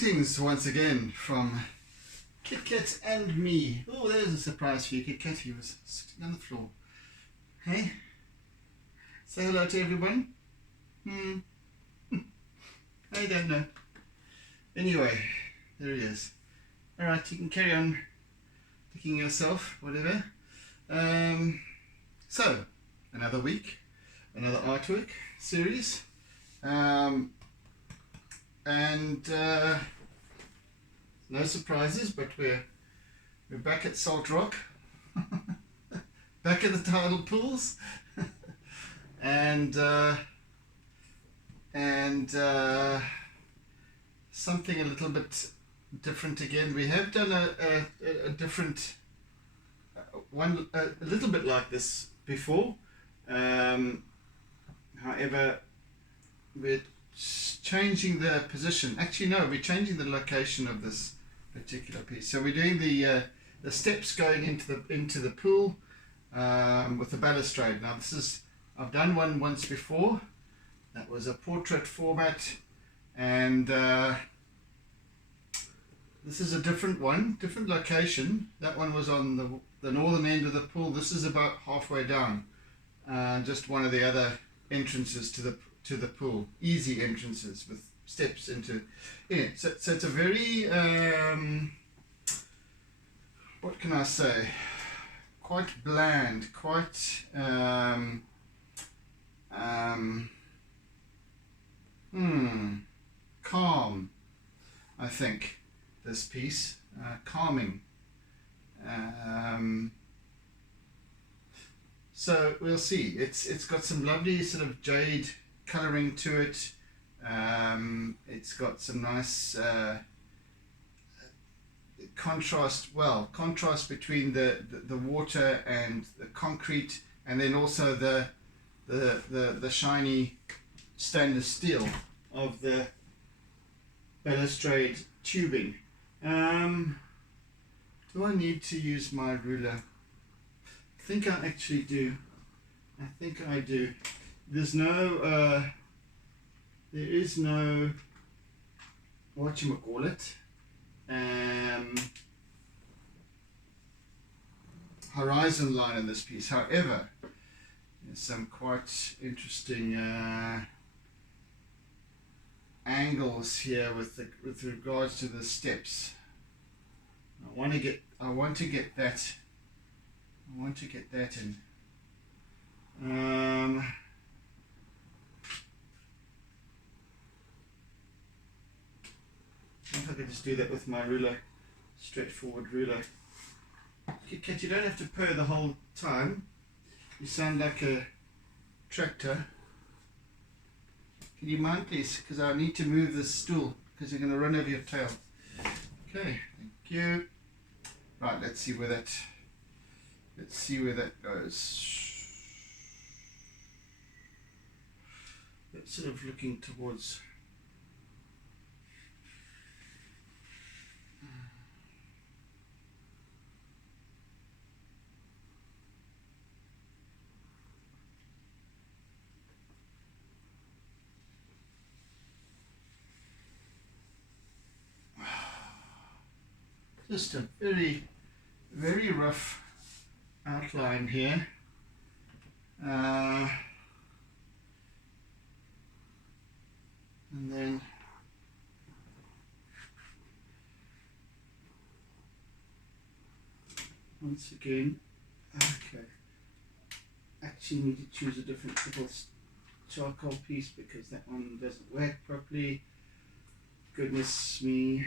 Greetings once again from Kit Kat and me. Oh, there's a surprise for you, Kit Kat. He was sitting on the floor. Hey? Say hello to everyone. I don't know. Anyway, there he is. Alright, you can carry on picking yourself, whatever. So, another week, another artwork series. No surprises, but we're back at Salt Rock, back at the tidal pools, and something a little bit different again. We have done a different one, a little bit like this before. However, we're changing the position. Actually, no, we're changing the location of this particular piece. So we're doing the steps going into the pool with the balustrade. Now this is, I've done one once before. That was a portrait format, and this is a different one, different location. That one was on the northern end of the pool. This is about halfway down, just one of the other entrances to the pool, easy entrances with steps into it. So it's a very what can I say, quite bland, quite calm, I think, this piece, calming. So we'll see. It's got some lovely sort of jade colouring to it. It's got some nice contrast between the water and the concrete, and then also the shiny stainless steel of the balustrade tubing. Do I need to use my ruler? I think I actually do. I think I do. There's no there is no whatchamacallit, horizon line in this piece. However, there's some quite interesting angles here with regards to the steps. I want to get that in. I think I could just do that with my ruler, straightforward ruler. Kit Kat, you don't have to purr the whole time. You sound like a tractor. Can you mind, please? Because I need to move this stool because you're going to run over your tail. Okay, thank you. Right, let's see where that goes. That's sort of looking towards. Just a very, very rough outline here. And then once again, okay, actually need to choose a different little charcoal piece because that one doesn't work properly. Goodness me.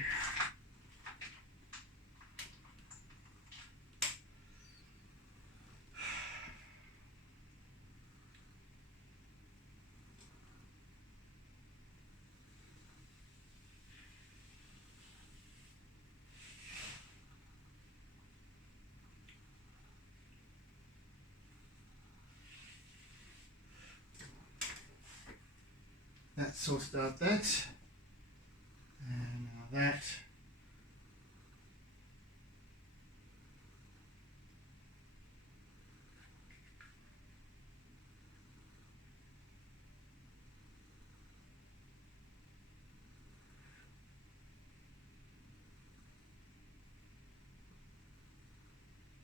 That sorted out that, and now that.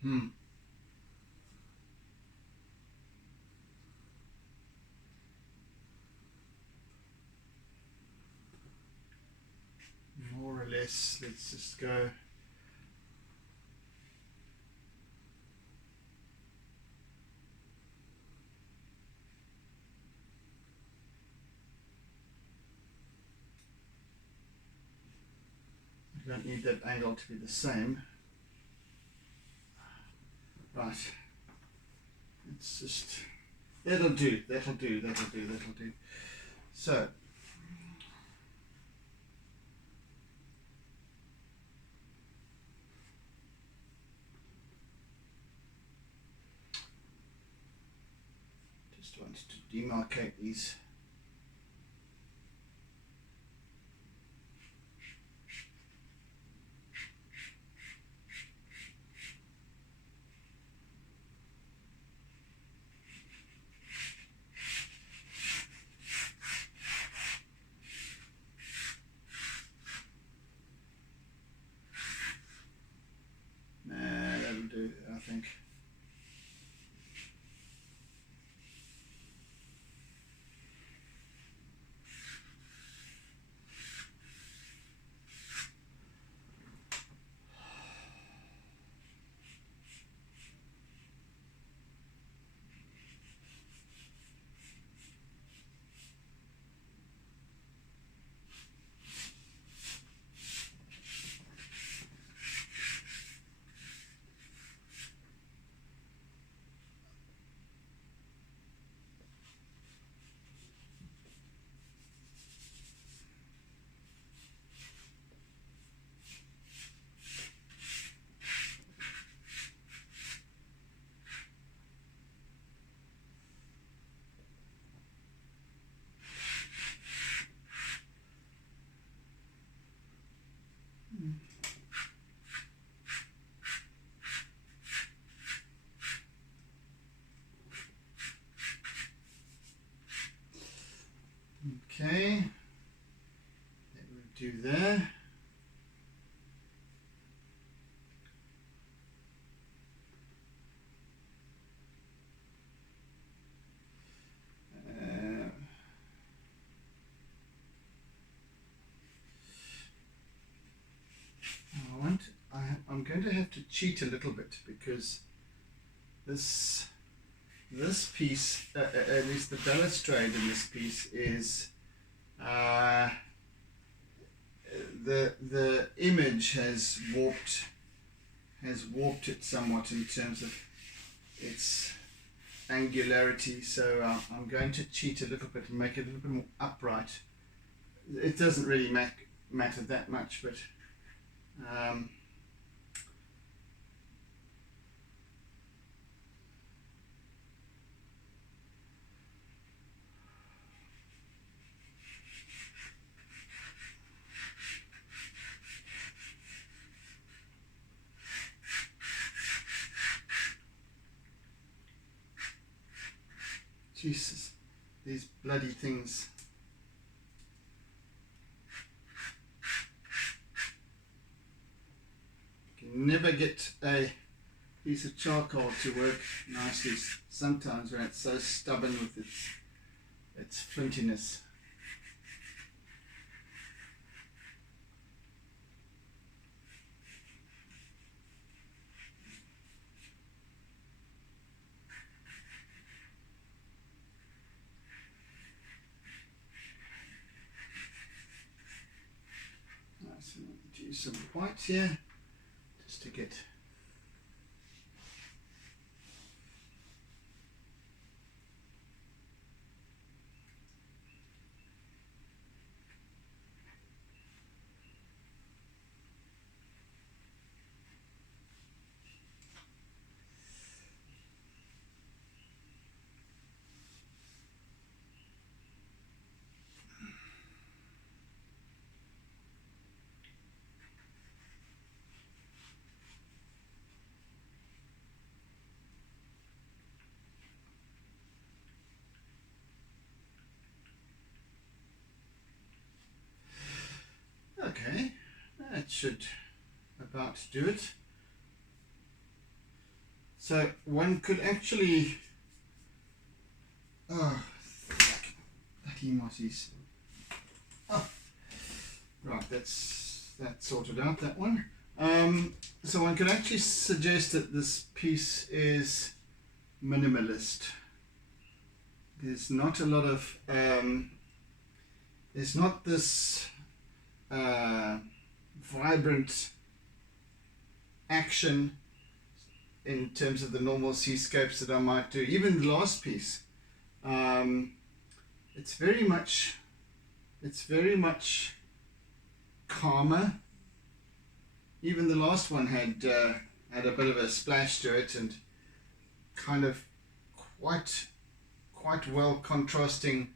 More or less, let's just go. You don't need that angle to be the same. Right. It's just, that'll do. So, just want to demarcate these. That'll do, I think. Okay, that will do there. I'm going to have to cheat a little bit because this piece, at least the balustrade in this piece, is the image has warped it somewhat in terms of its angularity. So I'm going to cheat a little bit and make it a little bit more upright. It doesn't really matter that much, but Jesus, these bloody things. You can never get a piece of charcoal to work nicely sometimes when it's so stubborn with its flintiness. So do some white here just to get okay, that should about do it. So one could actually, oh, bloody mosses. Oh, right, that's sorted out, that one. So one could actually suggest that this piece is minimalist. There's not a lot of, there's not this vibrant action in terms of the normal seascapes that I might do. Even the last piece, it's very much calmer. Even the last one had a bit of a splash to it and kind of quite well contrasting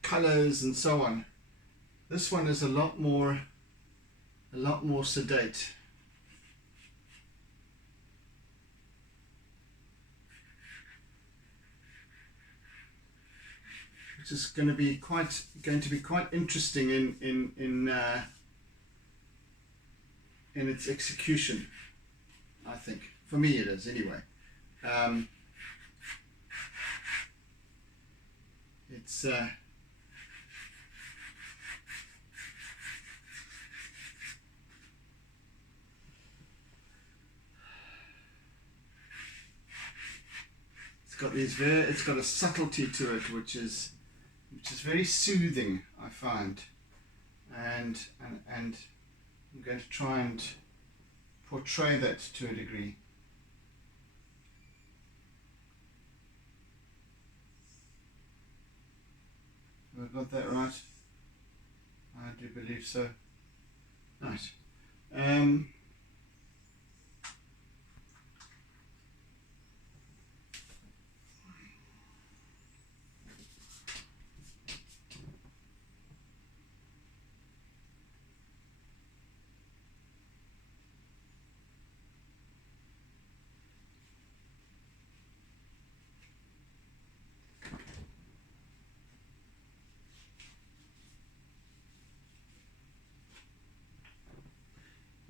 colors and so on. This one is a lot more sedate. Which is going to be quite interesting in its execution, I think. For me it is, anyway. It's it's got a subtlety to it which is very soothing, I find, and I'm going to try and portray that to a degree. Have I got that right? I do believe so. Nice.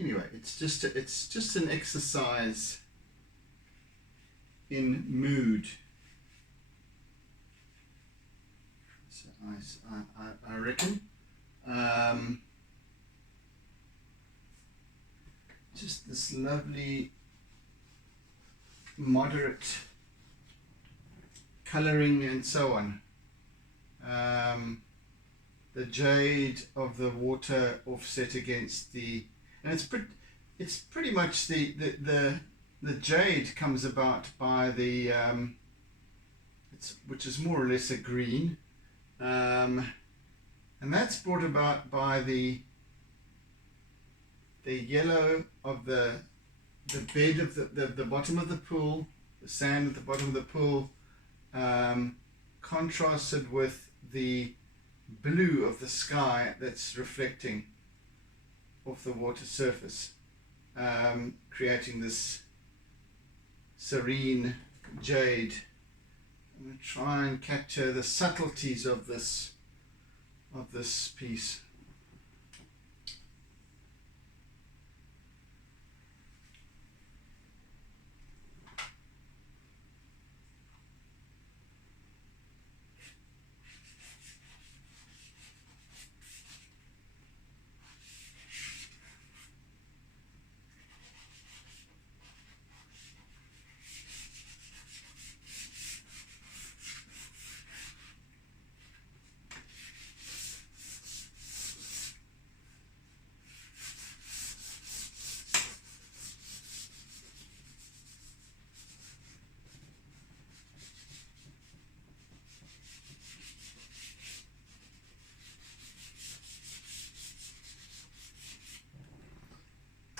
Anyway, it's just an exercise in mood. So I reckon. Just this lovely moderate coloring and so on. The jade of the water offset against the, and it's pretty much the jade comes about by the which is more or less a green, and that's brought about by the yellow of the bed of the bottom of the pool, the sand at the bottom of the pool, contrasted with the blue of the sky that's reflecting off the water surface, creating this serene jade. I'm going to try and capture the subtleties of this piece.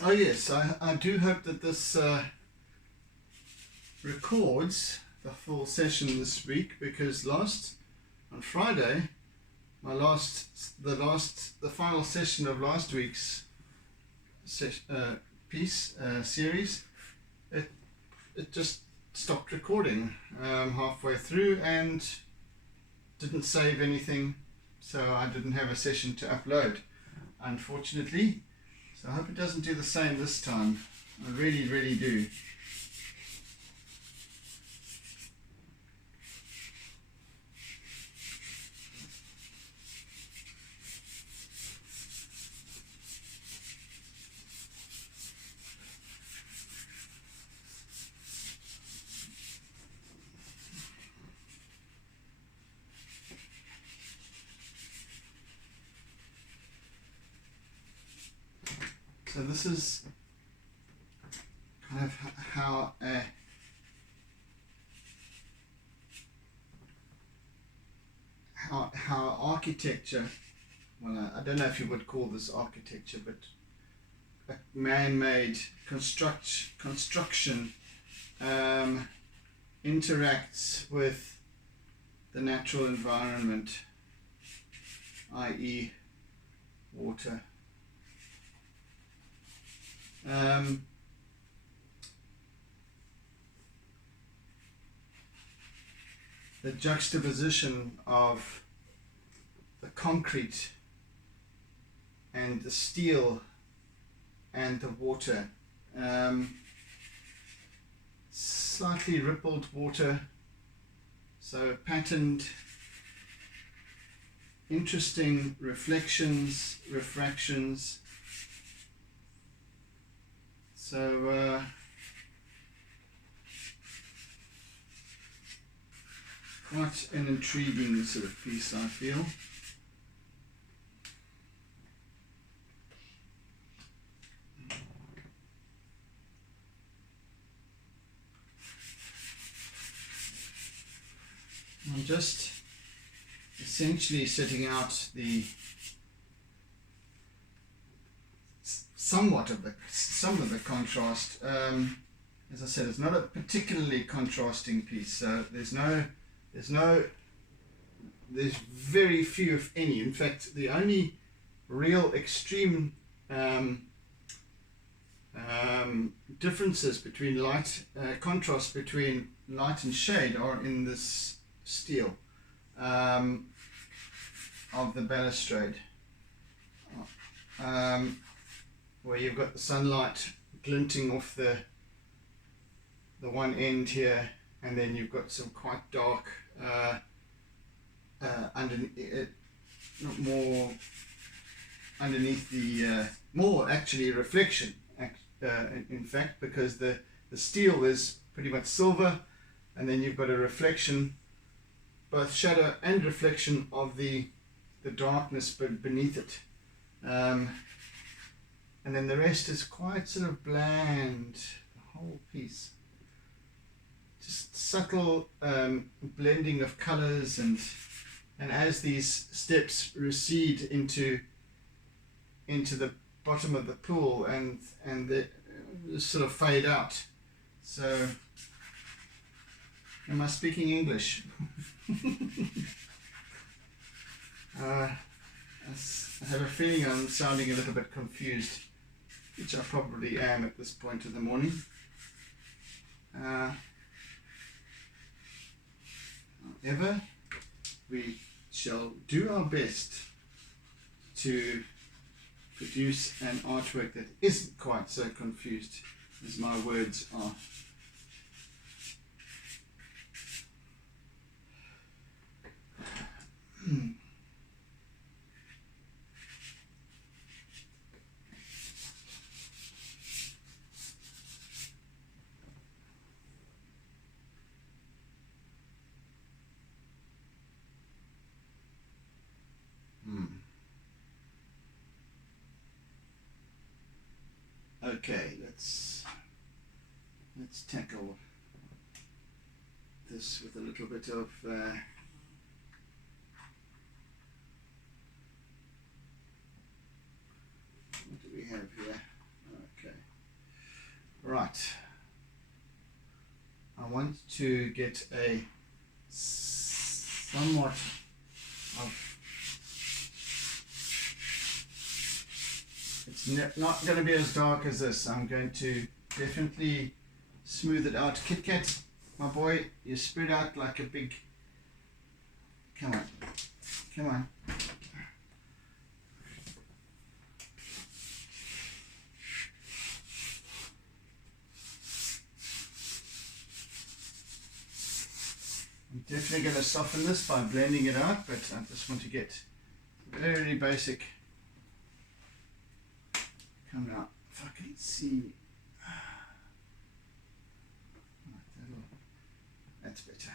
Oh yes, I do hope that this records the full session this week, because on Friday, the final session of last week's series, it just stopped recording halfway through and didn't save anything, so I didn't have a session to upload, unfortunately. So I hope it doesn't do the same this time. I really, really do. So this is kind of how how architecture, well, I don't know if you would call this architecture, but a man-made construction interacts with the natural environment, i.e. water. The juxtaposition of the concrete and the steel and the water, slightly rippled water, so patterned, interesting reflections, refractions. So quite an intriguing sort of piece, I feel. I'm just essentially setting out the some of the contrast. As I said, it's not a particularly contrasting piece, so there's very few, if any. In fact, the only real extreme differences between contrast between light and shade are in this steel of the balustrade, where you've got the sunlight glinting off the one end here, and then you've got some quite dark underneath the more actually reflection, in fact, because the steel is pretty much silver, and then you've got a reflection, both shadow and reflection of the darkness beneath it, and then the rest is quite sort of bland, the whole piece. Just subtle blending of colors, and as these steps recede into the bottom of the pool, and they sort of fade out. So, am I speaking English? I have a feeling I'm sounding a little bit confused, which I probably am at this point of the morning. However, we shall do our best to produce an artwork that isn't quite so confused as my words are. Okay, let's tackle this with a little bit of what do we have here? Okay, right. I want to get a somewhat of, it's not going to be as dark as this. I'm going to definitely smooth it out. Kit Kat, my boy, you spread out like a big, come on, come on. I'm definitely going to soften this by blending it out, but I just want to get very basic. Come out, if I can see. That's better.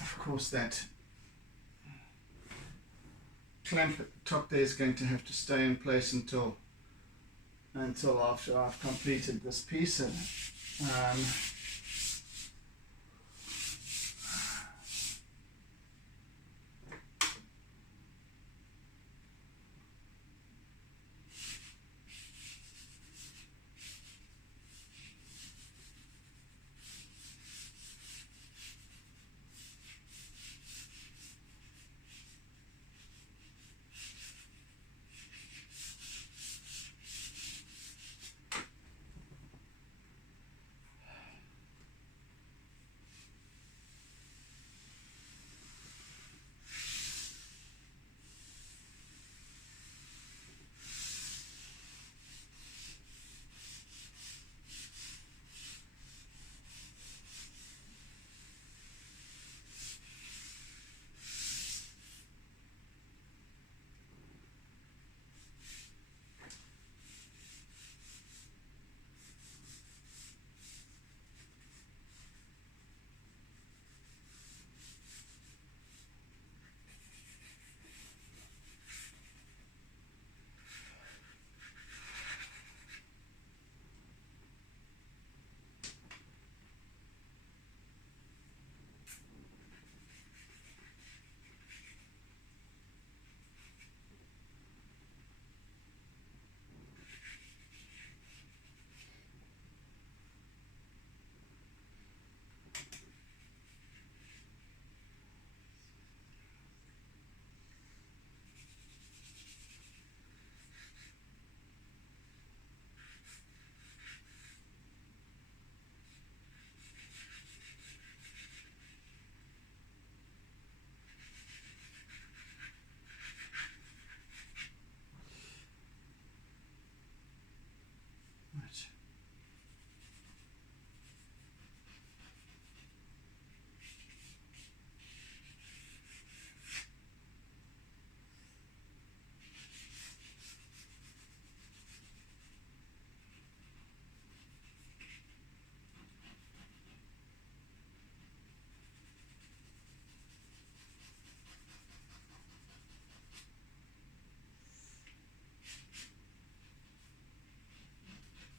Of course, that clamp at the top there is going to have to stay in place until after I've completed this piece. And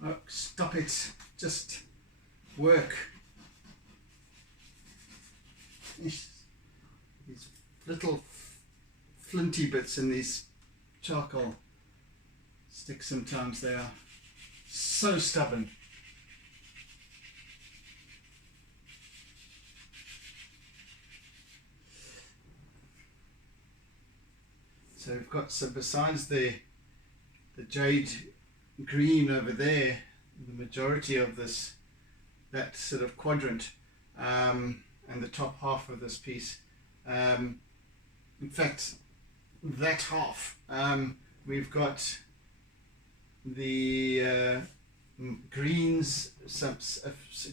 oh, stop it, just work. These little flinty bits in these charcoal sticks, sometimes they are so stubborn. So we've got, so besides the jade green over there, the majority of this, that sort of quadrant, and the top half of this piece, in fact that half, we've got the greens,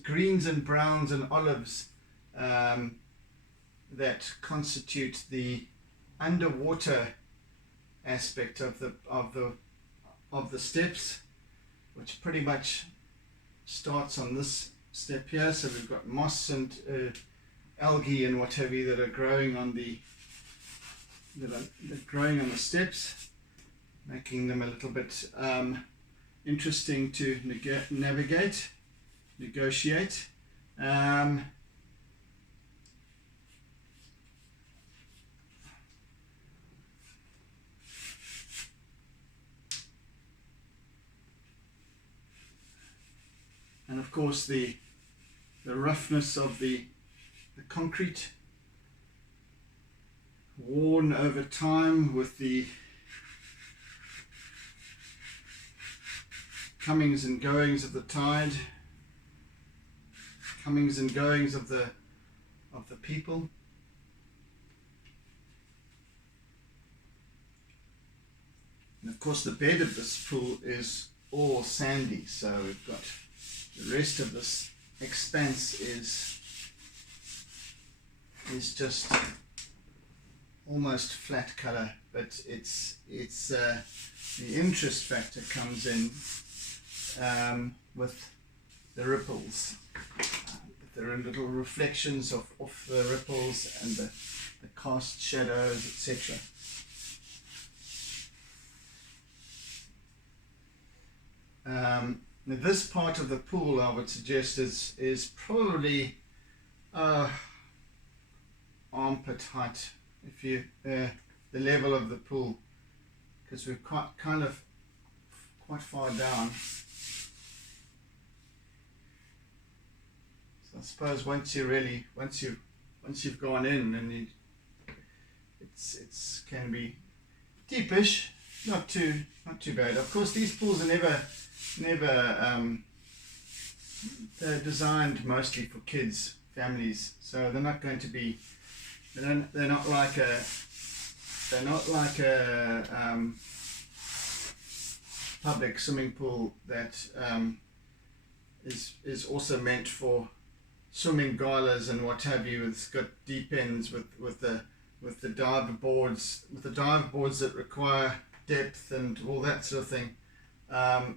greens and browns and olives that constitute the underwater aspect of the steps, which pretty much starts on this step here. So we've got moss and algae and what have you that are growing on the steps, making them a little bit interesting to navigate, negotiate. And of course the roughness of the concrete, worn over time with the comings and goings of the tide, comings and goings of the people. And of course the bed of this pool is all sandy, so we've got the rest of this expanse is just almost flat color, but it's the interest factor comes in with the ripples. There are little reflections of the ripples and the cast shadows, etc. This part of the pool, I would suggest, is probably armpit height, if you the level of the pool, because we're quite far down. So I suppose once you've gone in, and it's can be deepish, not too bad. Of course, these pools are never they're designed mostly for kids, families, so they're not going to be, they're not like a public swimming pool that is also meant for swimming galas and what have you. It's got deep ends with the dive boards that require depth and all that sort of thing. I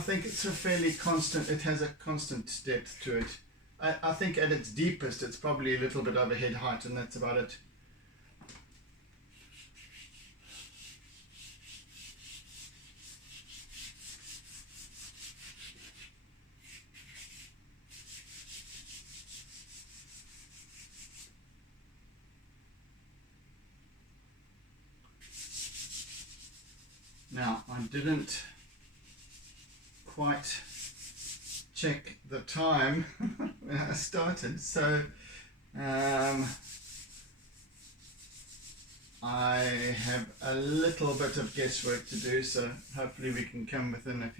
think it's a fairly constant. It has a constant depth to it. I think at its deepest, it's probably a little bit over head height, and that's about it. Now, I didn't quite check the time when I started, so I have a little bit of guesswork to do, so hopefully we can come within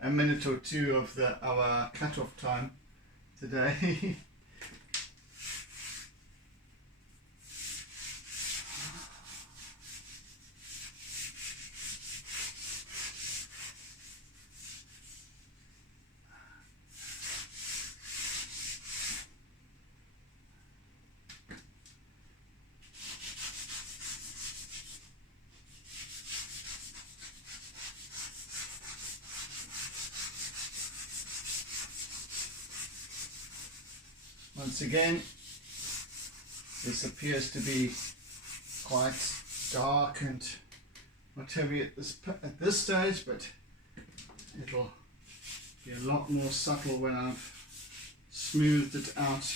a minute or two of our cut-off time today. Once again, this appears to be quite dark and what have you at this stage, but it'll be a lot more subtle when I've smoothed it out.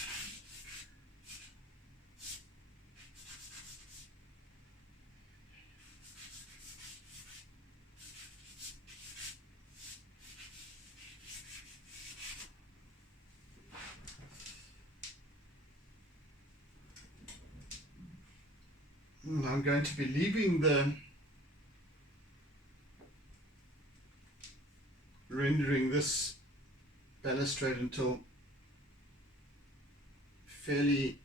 I'm going to be leaving the rendering this balustrade until fairly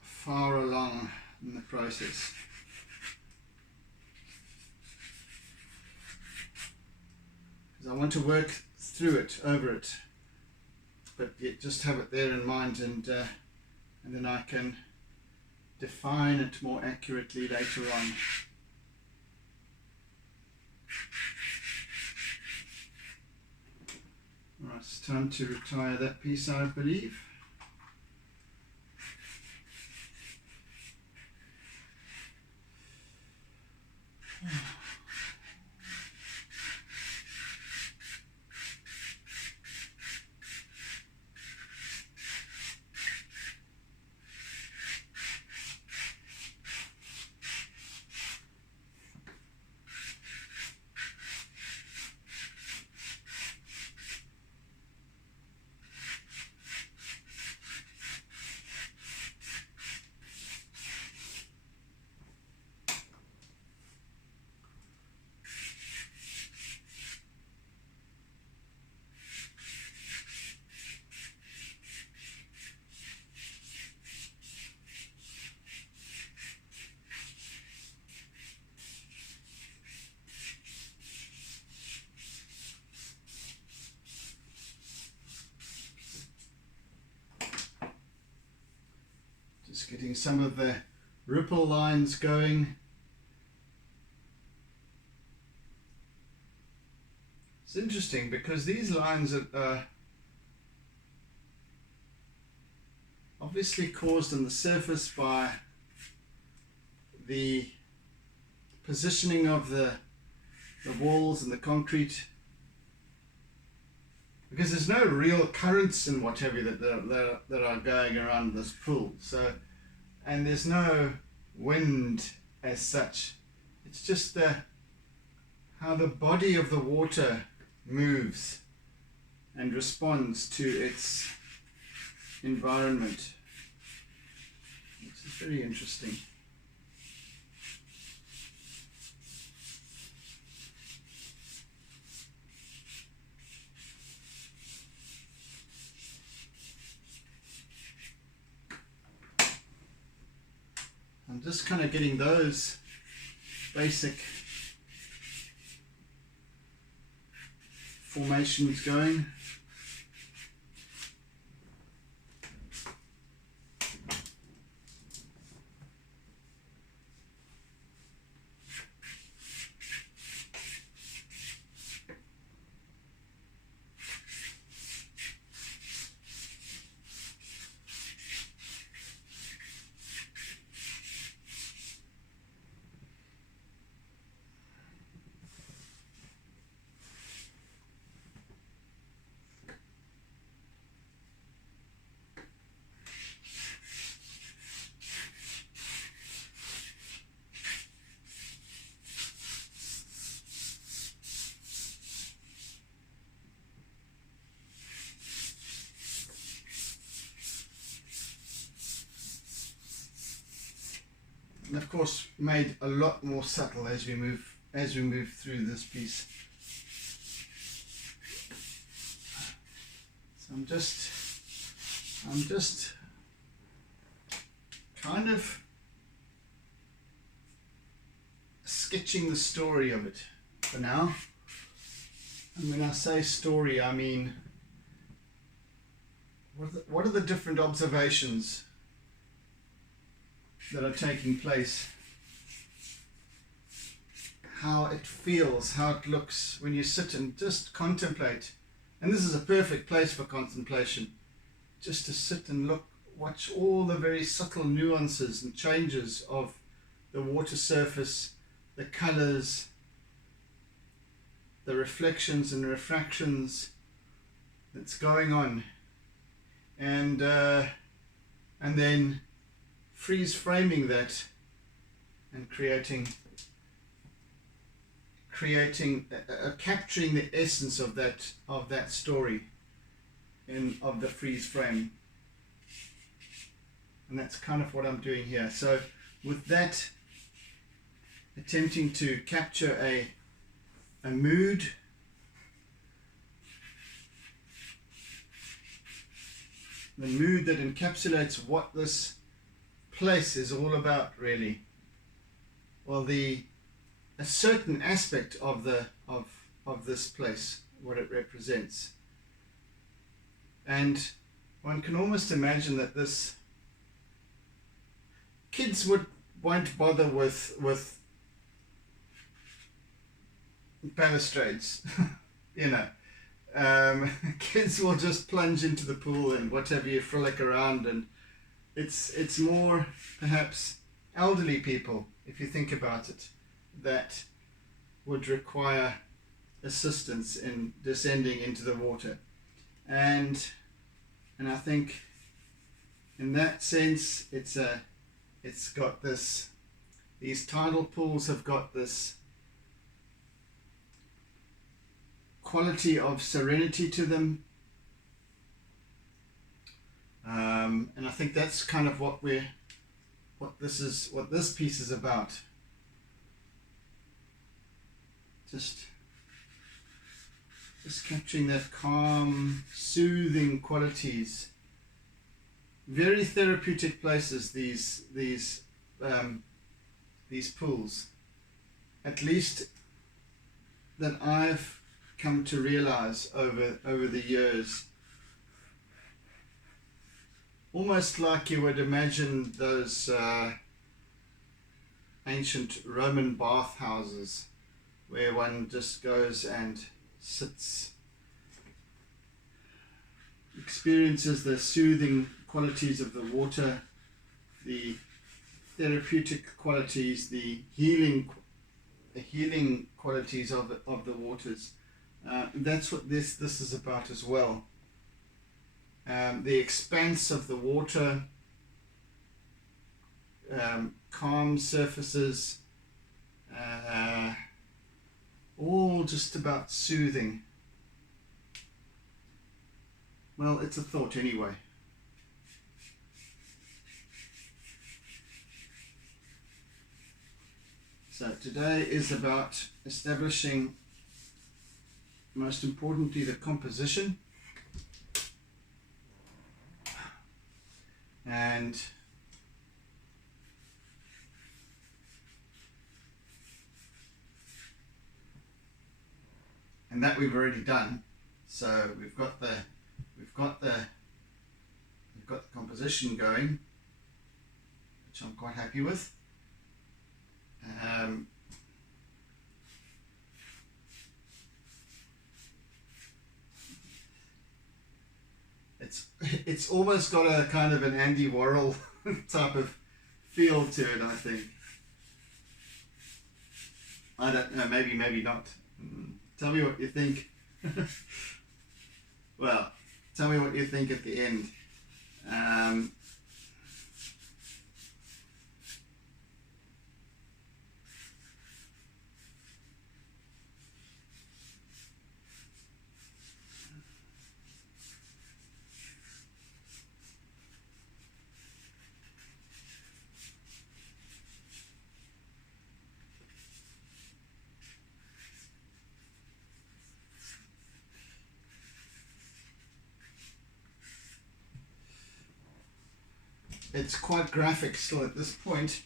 far along in the process. Because I want to work through it, over it, but yet just have it there in mind, and then I can define it more accurately later on. Alright, it's time to retire that piece, I believe. Just getting some of the ripple lines going. It's interesting because these lines are obviously caused on the surface by the positioning of the walls and the concrete, because there's no real currents and what have you that are going around this pool. So, and there's no wind as such. It's just how the body of the water moves and responds to its environment. This is very interesting. I'm just kind of getting those basic formations going. And of course made a lot more subtle as we move through this piece. So I'm just kind of sketching the story of it for now. And when I say story, I mean what are the different observations that are taking place, how it feels, how it looks when you sit and just contemplate. And this is a perfect place for contemplation, just to sit and look, watch all the very subtle nuances and changes of the water surface, the colors, the reflections and refractions that's going on, and then freeze framing that and capturing the essence of that story of the freeze frame. And that's kind of what I'm doing here. So with that, attempting to capture a mood, the mood that encapsulates what this place is all about, really. Well, a certain aspect of this place, what it represents. And one can almost imagine that kids won't bother with balustrades, you know. Kids will just plunge into the pool and what have you, frolic around, and it's more perhaps elderly people, if you think about it, that would require assistance in descending into the water. And I think in that sense it's got these tidal pools have got this quality of serenity to them. And I think that's kind of what this piece is about. Just capturing that calm, soothing qualities. Very therapeutic places, these pools. At least that I've come to realize over the years. almost like you would imagine those ancient Roman bathhouses where one just goes and sits, experiences the soothing qualities of the water, the therapeutic qualities, the healing qualities of the waters. That's what this is about as well. The expanse of the water, calm surfaces, all just about soothing. Well, it's a thought anyway. So today is about establishing, most importantly, the composition, and that we've already done. So we've got the composition going, which I'm quite happy with. It's almost got a kind of an Andy Warhol type of feel to it, I think. I don't know, maybe not. Tell me what you think. Well, tell me what you think at the end. It's quite graphic still at this point,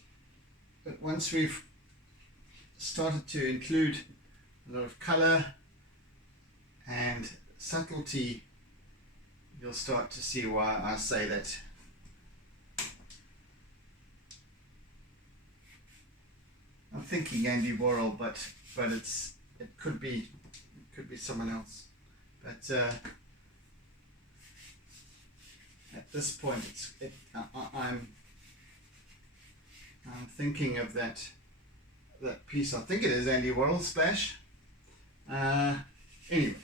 but once we've started to include a lot of color and subtlety, you'll start to see why I say that. I'm thinking Andy Warhol, but it could be someone else. But at this point, I'm thinking of that piece. I think it is Andy Warhol, Splash. Anyway.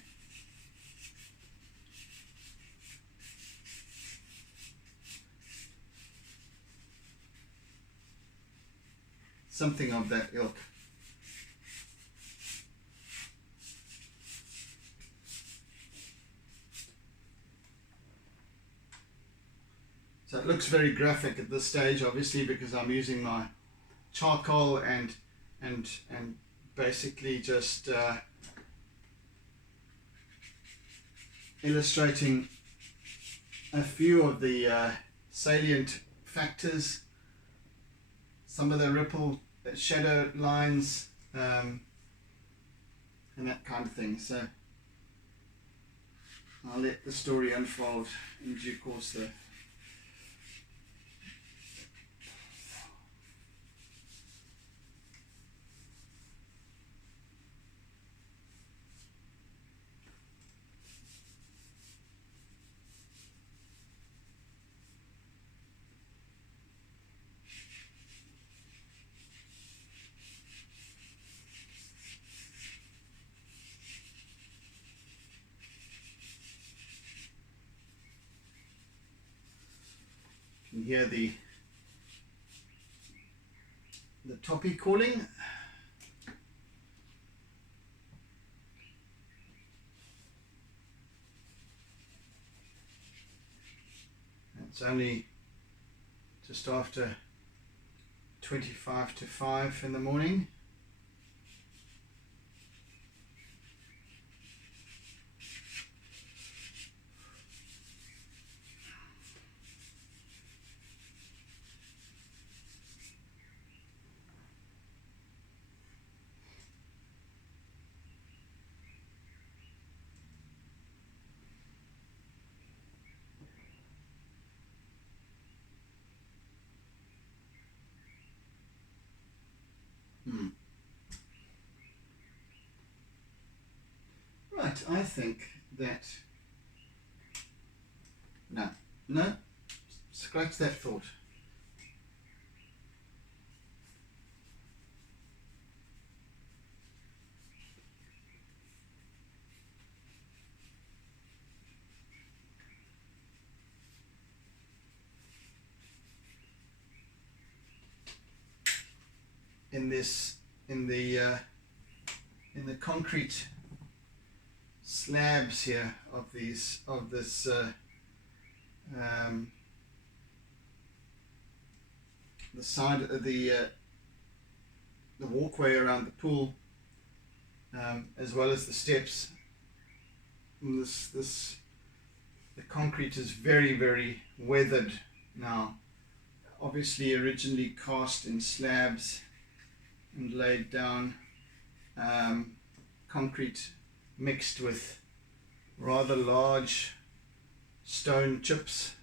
Something of that ilk. So it looks very graphic at this stage, obviously, because I'm using my charcoal and basically just illustrating a few of the salient factors, some of the ripple shadow lines, and that kind of thing. So I'll let the story unfold in due course there. You can hear the toppy calling. It's only just after 25 to 5 in the morning. But I think that, no, scratch that thought. In the concrete slabs here of this the side of the walkway around the pool, as well as the steps. And the concrete is very, very weathered now. Obviously, originally cast in slabs and laid down, concrete mixed with rather large stone chips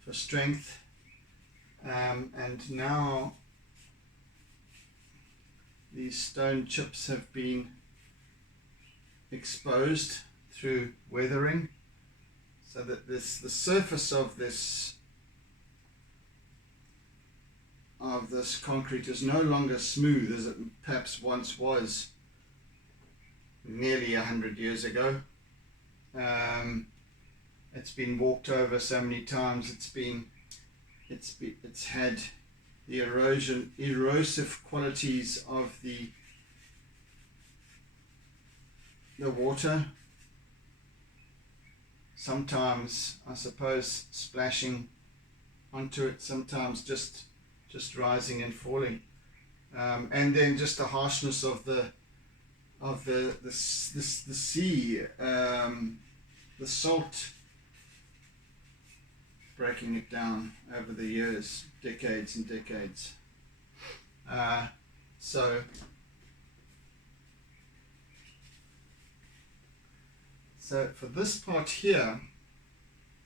for strength, and now these stone chips have been exposed through weathering, so that the surface of this concrete is no longer smooth as it perhaps once was nearly 100 years ago. It's been walked over so many times. It's had the erosive qualities of the water. Sometimes, I suppose, splashing onto it. Sometimes just rising and falling, and then just the harshness of the sea, the salt breaking it down over the years, decades and decades. So for this part here,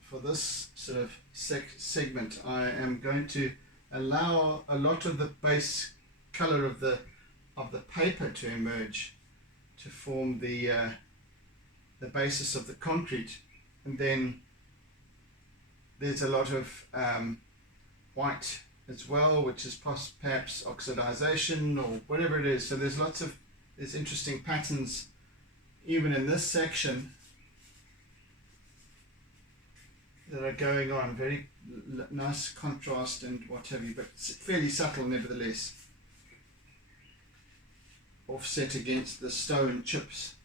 for this sort of segment, I am going to allow a lot of the base color of the paper to emerge, to form the basis of the concrete, and then there's a lot of white as well, which is perhaps oxidization or whatever it is. So there's interesting patterns even in this section that are going on. Very nice contrast and what have you, but fairly subtle nevertheless, offset against the stone chips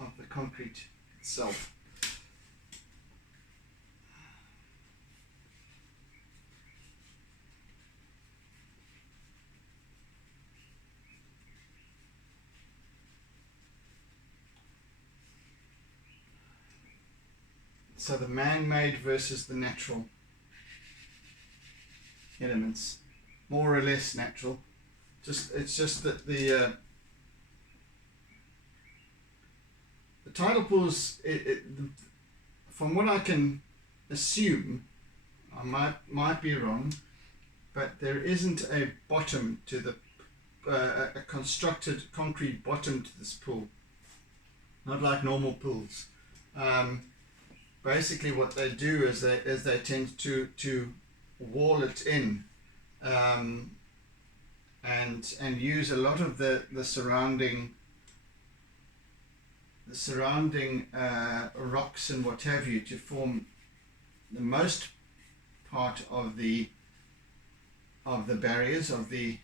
of the concrete itself. So the man-made versus the natural elements, more or less natural. It's just that the tidal pools, from what I can assume, I might be wrong, but there isn't a bottom to the a constructed concrete bottom to this pool, not like normal pools. Basically what they do is they tend to wall it in, and use a lot of the surrounding rocks and what have you to form the most part of the barriers of the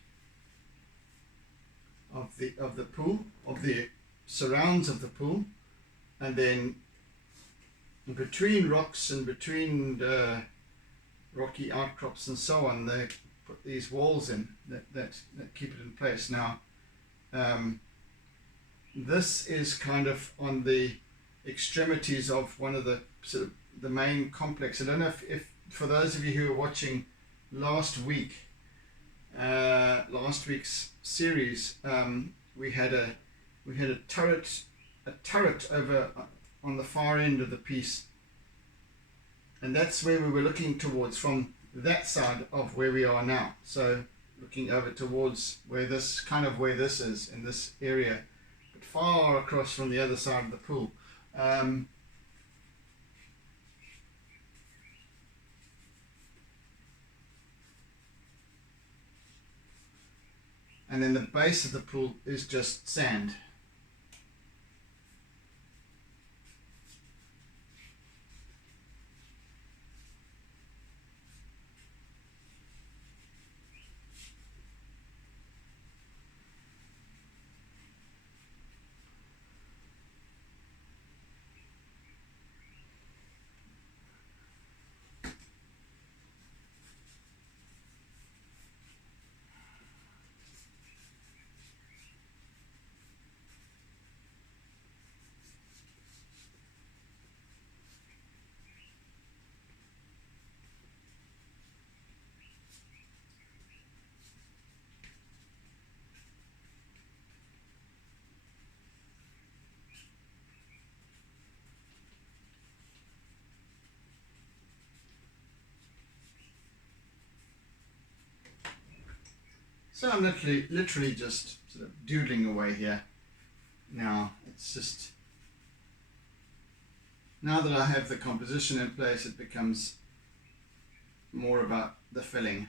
pool, of the surrounds of the pool, and then between rocks and between rocky outcrops and so on, they put these walls in that keep it in place. Now, this is kind of on the extremities of one of the sort of the main complex. I don't know if for those of you who were watching last week's series, we had a turret over on the far end of the piece, and that's where we were looking towards from that side of where we are now. So looking over towards where this is in this area, far across from the other side of the pool. And then the base of the pool is just sand. So I'm literally just sort of doodling away here. Now it's just, now that I have the composition in place, it becomes more about the filling.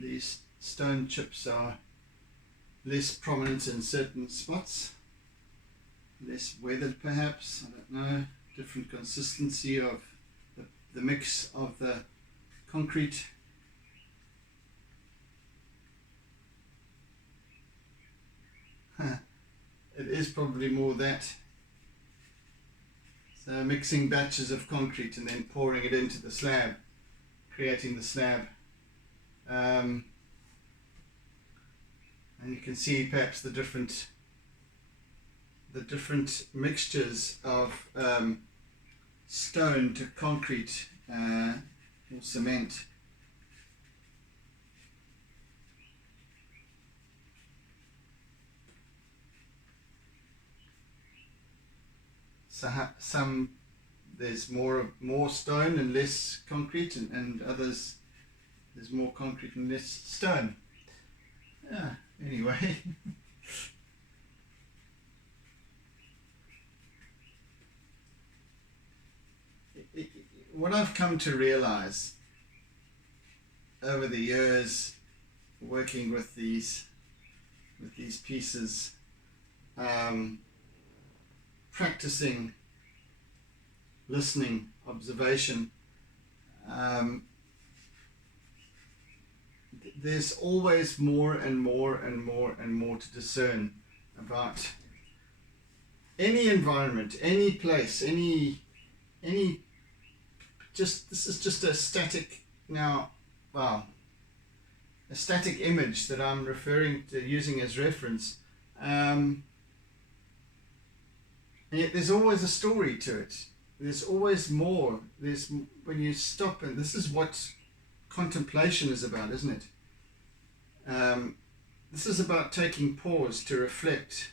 These stone chips are less prominent in certain spots, less weathered perhaps, I don't know, different consistency of the mix of the concrete. It is probably more that. So mixing batches of concrete and then pouring it into the slab, creating the slab. And you can see perhaps the different mixtures of stone to concrete or cement. So some there's more stone and less concrete, and others there's more concrete and less stone. Yeah, anyway. What I've come to realize over the years working with these pieces, practicing listening, observation, there's always more and more and more and more to discern about any environment, any place, any just, this is just a static now, well, a static image that I'm referring to, using as reference, and yet there's always a story to it. There's always more. There's, when you stop, and this is what contemplation is about, isn't it? This is about taking pause to reflect,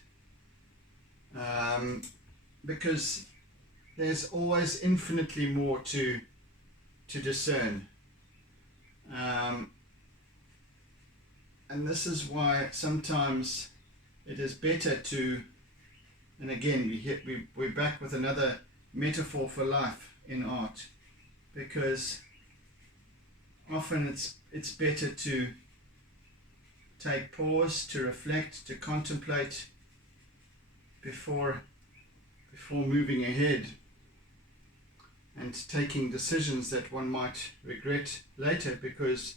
because there's always infinitely more to discern, and this is why sometimes it is better to, and again we're back with another metaphor for life in art, because often it's better to take pause, to reflect, to contemplate before moving ahead and taking decisions that one might regret later, because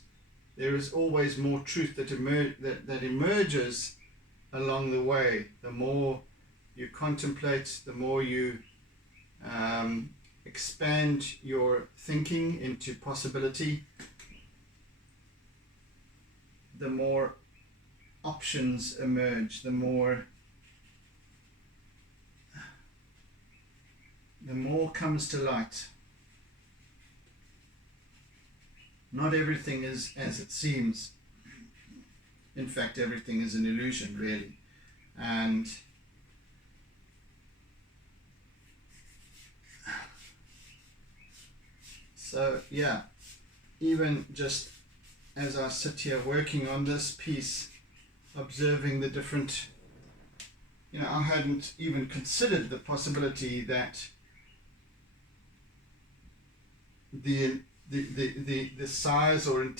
there is always more truth that emerges along the way. The more you contemplate, the more you expand your thinking into possibility, the more options emerge, the more comes to light. Not everything is as it seems. In fact, everything is an illusion, really. And so, yeah, even just as I sit here working on this piece, observing the different, I hadn't even considered the possibility that the size or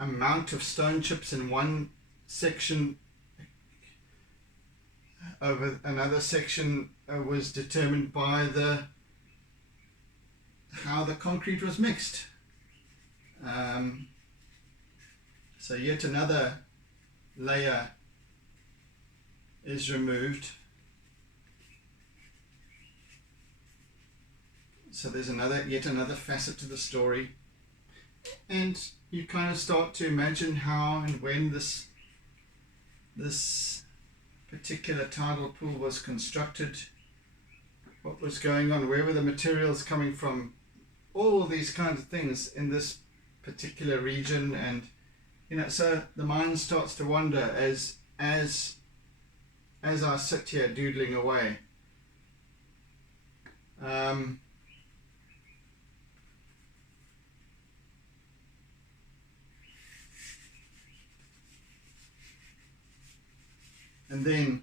amount of stone chips in one section over another section was determined by how the concrete was mixed. So yet another layer is removed. So there's yet another facet to the story, and you kind of start to imagine how and when this particular tidal pool was constructed, what was going on, where were the materials coming from, all these kinds of things in this particular region. And so the mind starts to wander as I sit here doodling away. And then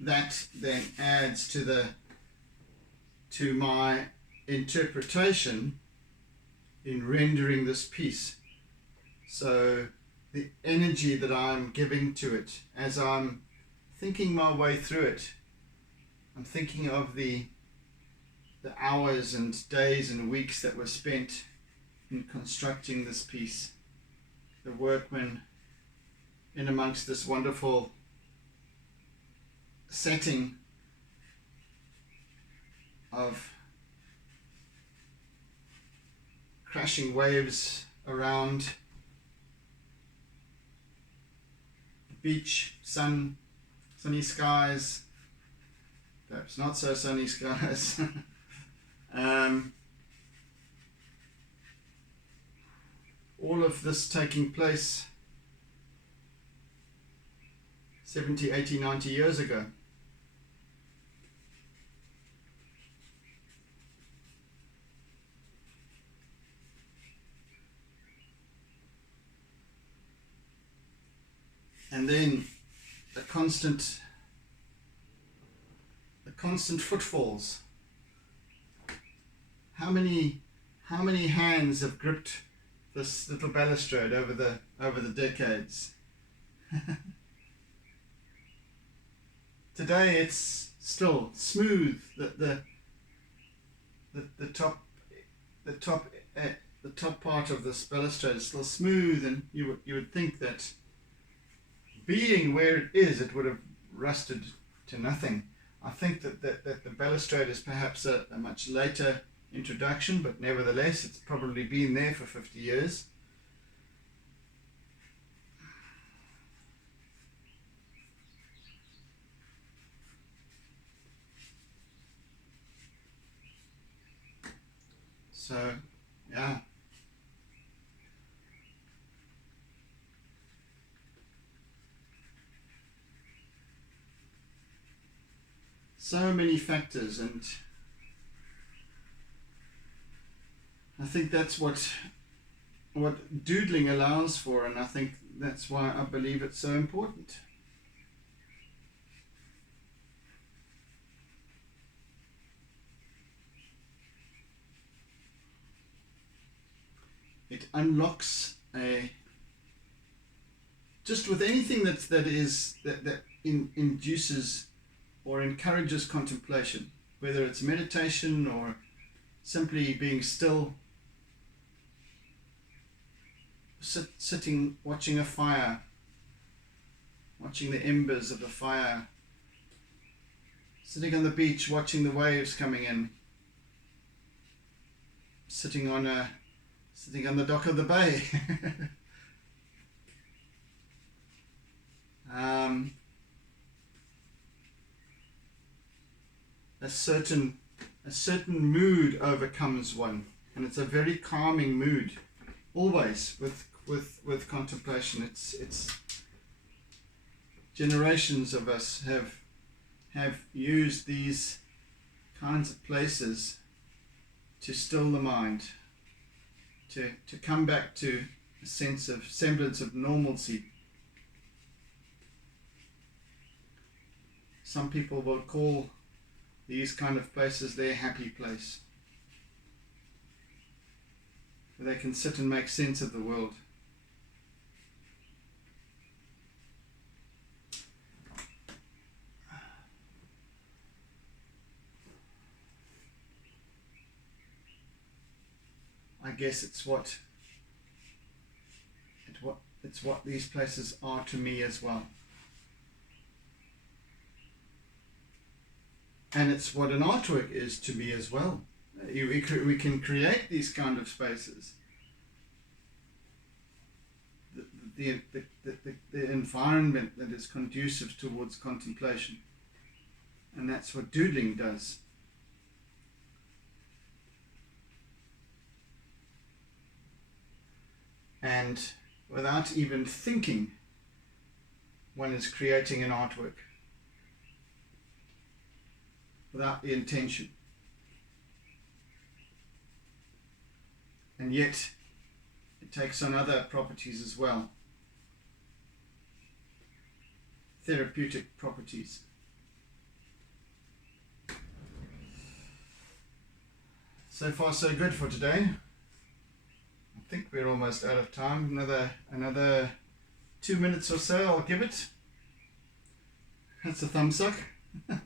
that then adds to my interpretation in rendering this piece. So the energy that I'm giving to it as I'm thinking my way through it, I'm thinking of the hours and days and weeks that were spent in constructing this piece, the workmen in amongst this wonderful setting of crashing waves around, the beach, sunny skies, perhaps not so sunny skies. All of this taking place 70, 80, 90 years ago. And then the constant footfalls. How many hands have gripped this little balustrade over the decades? Today it's still smooth. The top part of this balustrade is still smooth, and you would think that being where it is, it would have rusted to nothing. I think that the balustrade is perhaps a much later introduction, but nevertheless it's probably been there for 50 years. So, yeah. So many factors, and I think that's what doodling allows for, and I think that's why I believe it's so important. It unlocks just with anything that induces or encourages contemplation, whether it's meditation or simply being still. sitting watching a fire, watching the embers of the fire, sitting on the beach watching the waves coming in, sitting on the dock of the bay. A certain mood overcomes one, and it's a very calming mood. Always with contemplation, it's generations of us have used these kinds of places to still the mind, to come back to a semblance of normalcy. Some people will call these kind of places their happy place, where they can sit and make sense of the world. I guess it's what these places are to me as well. And it's what an artwork is to me as well. We can create these kind of spaces. The environment that is conducive towards contemplation. And that's what doodling does. And without even thinking, one is creating an artwork. Without the intention. And yet, it takes on other properties as well. Therapeutic properties. So far so good for today. I think we're almost out of time. Another 2 minutes or so I'll give it. That's a thumbs up. I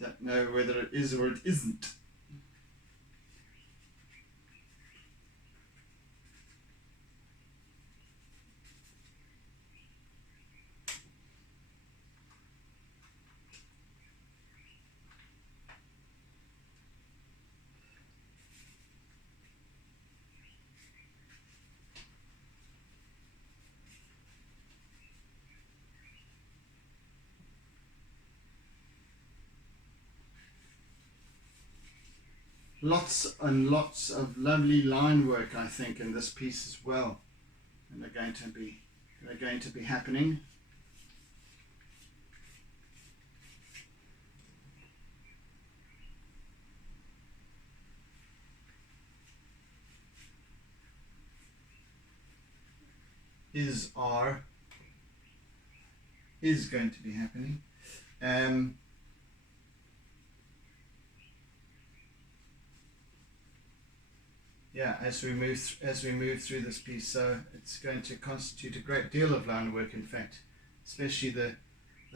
don't know whether it is or it isn't. Lots and lots of lovely line work, I think, in this piece as well, and they're going to be happening. Is going to be happening. Yeah, as we move through this piece, so it's going to constitute a great deal of line work. In fact, especially the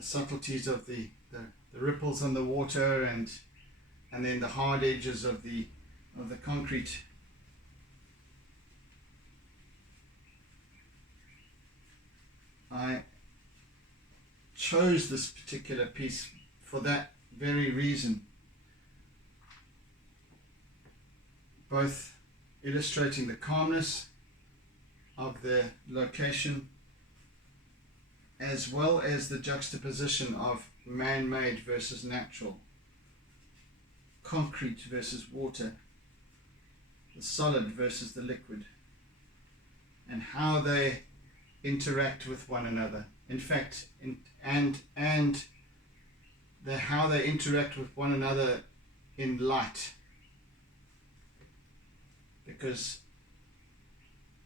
subtleties of the ripples on the water, and then the hard edges of the concrete. I chose this particular piece for that very reason, both illustrating the calmness of the location as well as the juxtaposition of man-made versus natural, concrete versus water, the solid versus the liquid, and how they interact with one another. In fact, how they interact with one another in light, because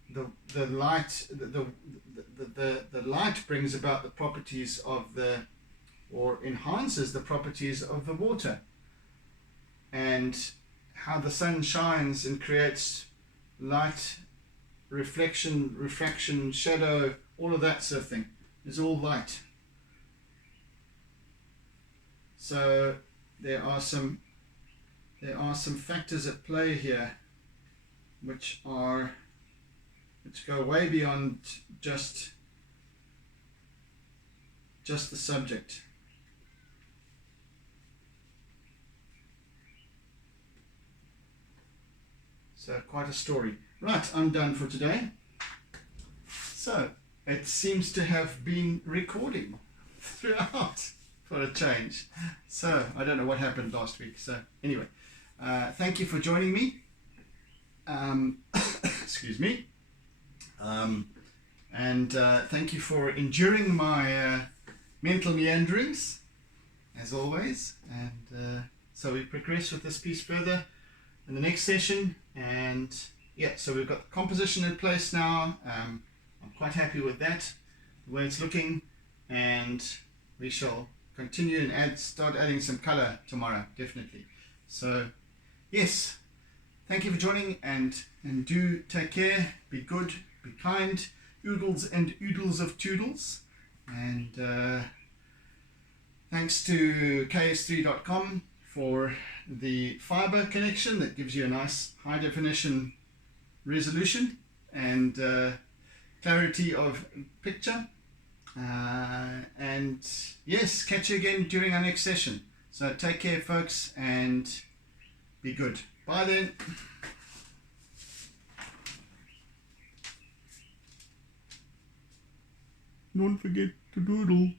the light brings about the properties of or enhances the properties of the water, and how the sun shines and creates light, reflection, refraction, shadow, all of that sort of thing is all light. So there are some factors at play here which go way beyond just the subject. So quite a story. Right, I'm done for today. So it seems to have been recording throughout for a change. So I don't know what happened last week. So anyway, thank you for joining me. Excuse me. And thank you for enduring my mental meanderings, as always. And so we progress with this piece further in the next session. And yeah, so we've got the composition in place now. I'm quite happy with that, the way it's looking, and we shall continue and start adding some color tomorrow, definitely. So yes, thank you for joining, and do take care, be good, be kind, oodles and oodles of toodles, and thanks to ks3.com for the fiber connection that gives you a nice high definition resolution and clarity of picture. And yes, catch you again during our next session. So take care, folks, and be good. Bye then. Don't forget to doodle.